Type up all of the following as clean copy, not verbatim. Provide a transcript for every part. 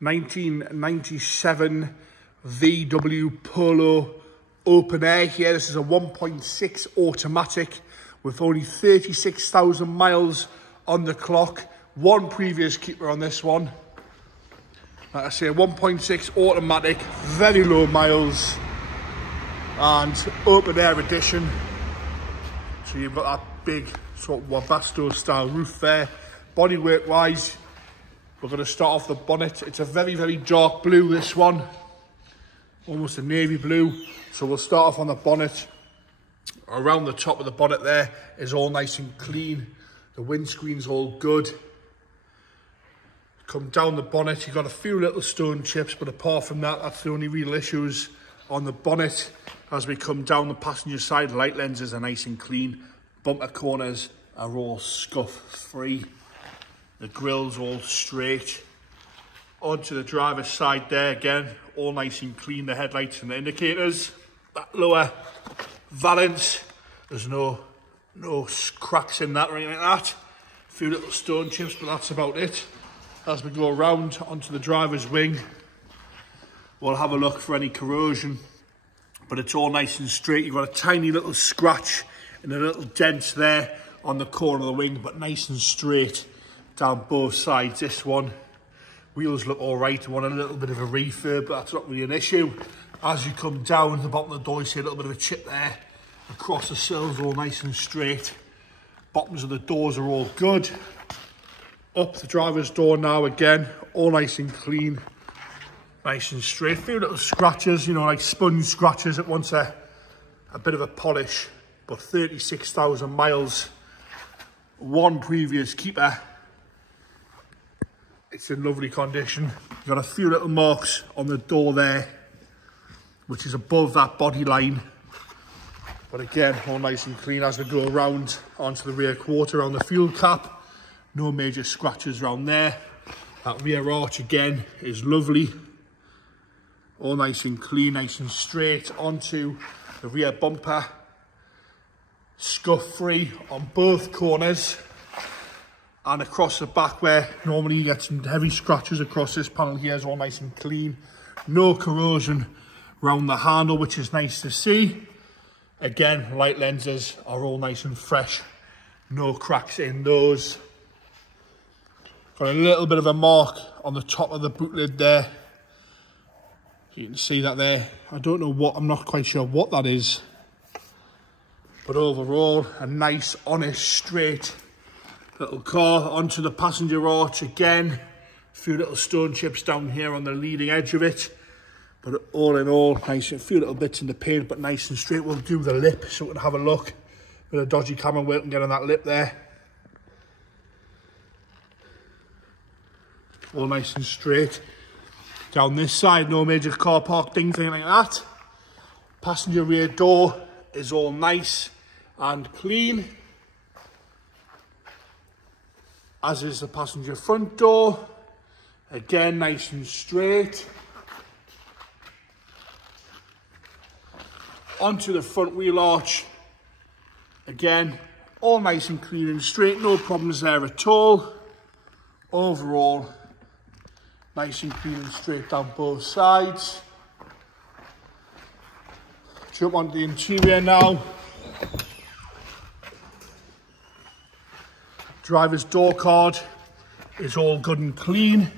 1997 VW Polo open air here. This is a 1.6 automatic with only 36,000 miles on the clock. One previous keeper on this one. Like I say, 1.6 automatic, very low miles, and open air edition. So you've got that big sort of Webasto style roof there. Bodywork wise, we're going to start off the bonnet. It's a very, very dark blue, this one. Almost a navy blue. So we'll start off on the bonnet. Around the top of the bonnet there is all nice and clean. The windscreen's all good. Come down the bonnet, you've got a few little stone chips, but apart from that, that's the only real issues on the bonnet. As we come down the passenger side, light lenses are nice and clean. Bumper corners are all scuff free. The grill's all straight. Onto the driver's side there, again, all nice and clean, the headlights and the indicators. That lower valance, there's no cracks in that or anything like that. A few little stone chips, but that's about it. As we go around onto the driver's wing, we'll have a look for any corrosion, but it's all nice and straight. You've got a tiny little scratch and a little dent there on the corner of the wing, but nice and straight down both sides. This one, wheels look all right. I want a little bit of a refurb, but that's not really an issue. As you come down the bottom of the door, you see a little bit of a chip there. Across the sills, all nice and straight. Bottoms of the doors are all good. Up the driver's door now, again, all nice and clean, nice and straight. A few little scratches, you know, like sponge scratches that wants a bit of a polish, but 36,000 miles, one previous keeper. It's in lovely condition. You've got a few little marks on the door there, which is above that body line. But again, all nice and clean. As we go around onto the rear quarter, around the fuel cap, no major scratches around there. That rear arch again is lovely. All nice and clean, nice and straight. Onto the rear bumper. Scuff free on both corners. And across the back where normally you get some heavy scratches across this panel here is all nice and clean. No corrosion around the handle, which is nice to see. Again, light lenses are all nice and fresh. No cracks in those. Got a little bit of a mark on the top of the boot lid there. You can see that there. I don't know what, I'm not quite sure what that is. But overall, a nice, honest, straight little car. Onto the passenger arch again. A few little stone chips down here on the leading edge of it. But all in all, nice. A few little bits in the paint, but nice and straight. We'll do the lip so we can have a look. Bit of dodgy camera work and get on that lip there. All nice and straight. Down this side, no major car park dings, anything like that. Passenger rear door is all nice and clean. As is the passenger front door. Again, nice and straight. Onto the front wheel arch. Again, all nice and clean and straight. No problems there at all. Overall, nice and clean and straight down both sides. Jump onto the interior now. Driver's door card is all good and clean.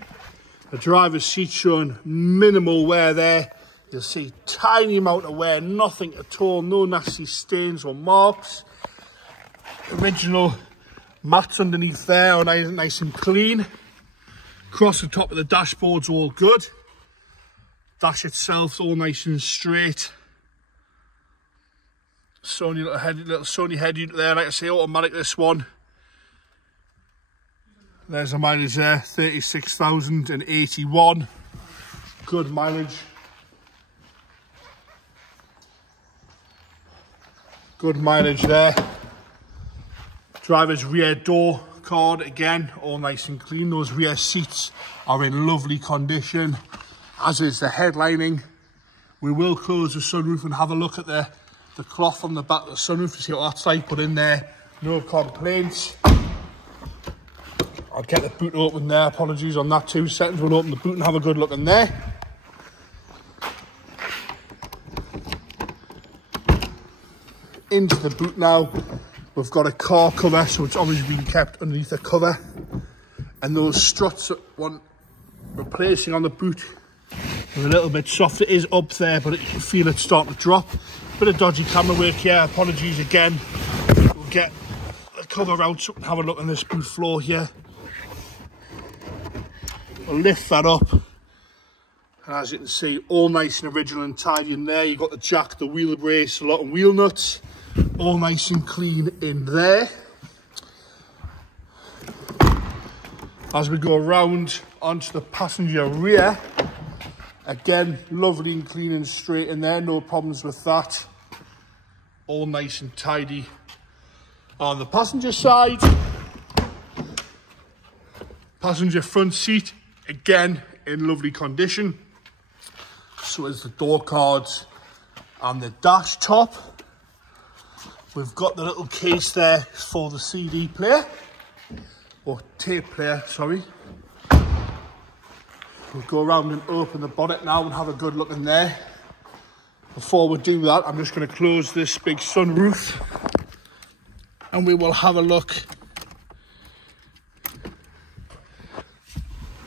The driver's seat showing minimal wear there. You'll see tiny amount of wear, nothing at all, no nasty stains or marks. Original mats underneath there are nice and clean. Across the top of the dashboard's all good. Dash itself's all nice and straight. Sony little Sony head unit there, like I say, automatic this one. There's the mileage there, 36,081. Good mileage. Good mileage there. Driver's rear door card, again, all nice and clean. Those rear seats are in lovely condition, as is the headlining. We will close the sunroof and have a look at the cloth on the back of the sunroof to see what that's like, but in there, no complaints. I'll get the boot open there. Apologies on that, 2 seconds. We'll open the boot and have a good look in there. Into the boot now. We've got a car cover, so it's obviously been kept underneath the cover. And those struts that want replacing on the boot are a little bit soft. It is up there, but you can feel it starting to drop. Bit of dodgy camera work here. Apologies again. We'll get the cover out so we can have a look on this boot floor here. We'll lift that up. And as you can see, all nice and original and tidy in there. You've got the jack, the wheel brace, a lot of wheel nuts. All nice and clean in there. As we go around onto the passenger rear, again, lovely and clean and straight in there, no problems with that. All nice and tidy on the passenger side. Passenger front seat, again, in lovely condition. So is the door cards and the dash top. We've got the little case there for the CD player, or tape player, sorry. We'll go around and open the bonnet now and have a good look in there. Before we do that, I'm just going to close this big sunroof and we will have a look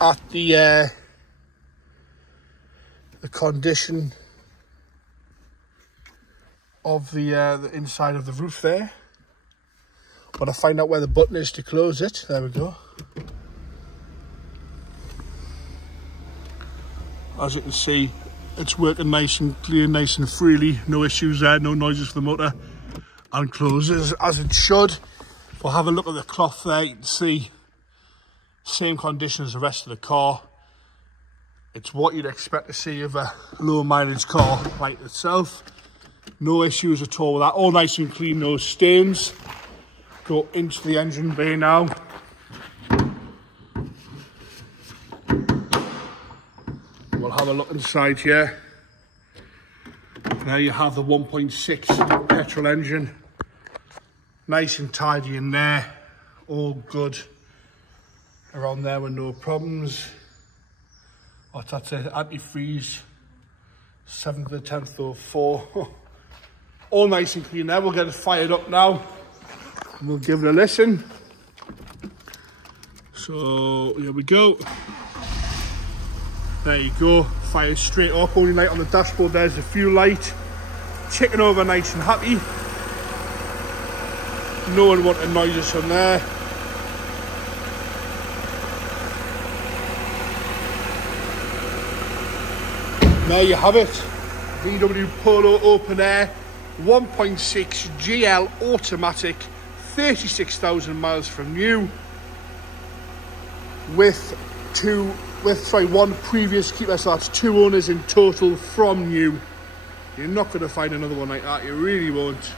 at the condition of the inside of the roof there. When I find out where the button is to close it, there we go. As you can see, it's working nice and clear, nice and freely, no issues there, no noises for the motor, and closes as it should. We'll have a look at the cloth there. You can see same condition as the rest of the car. It's what you'd expect to see of a low mileage car like itself. No issues at all with that. All nice and clean, no stains. Go into the engine bay now. We'll have a look inside here. There you have the 1.6 petrol engine. Nice and tidy in there. All good around there with no problems. What's that say? Antifreeze. 7th to the 10th of 4. All nice and clean there. We'll get it fired up now and we'll give it a listen. So here we go. There you go, fires straight up. Only light on the dashboard there's the fuel light. Ticking over nice and happy. No one wanting noises from there. There you have it. VW Polo open air 1.6 GL automatic, 36,000 miles from new, with one previous keeper, so that's 2 owners in total from new. You're not going to find another one like that, you really won't.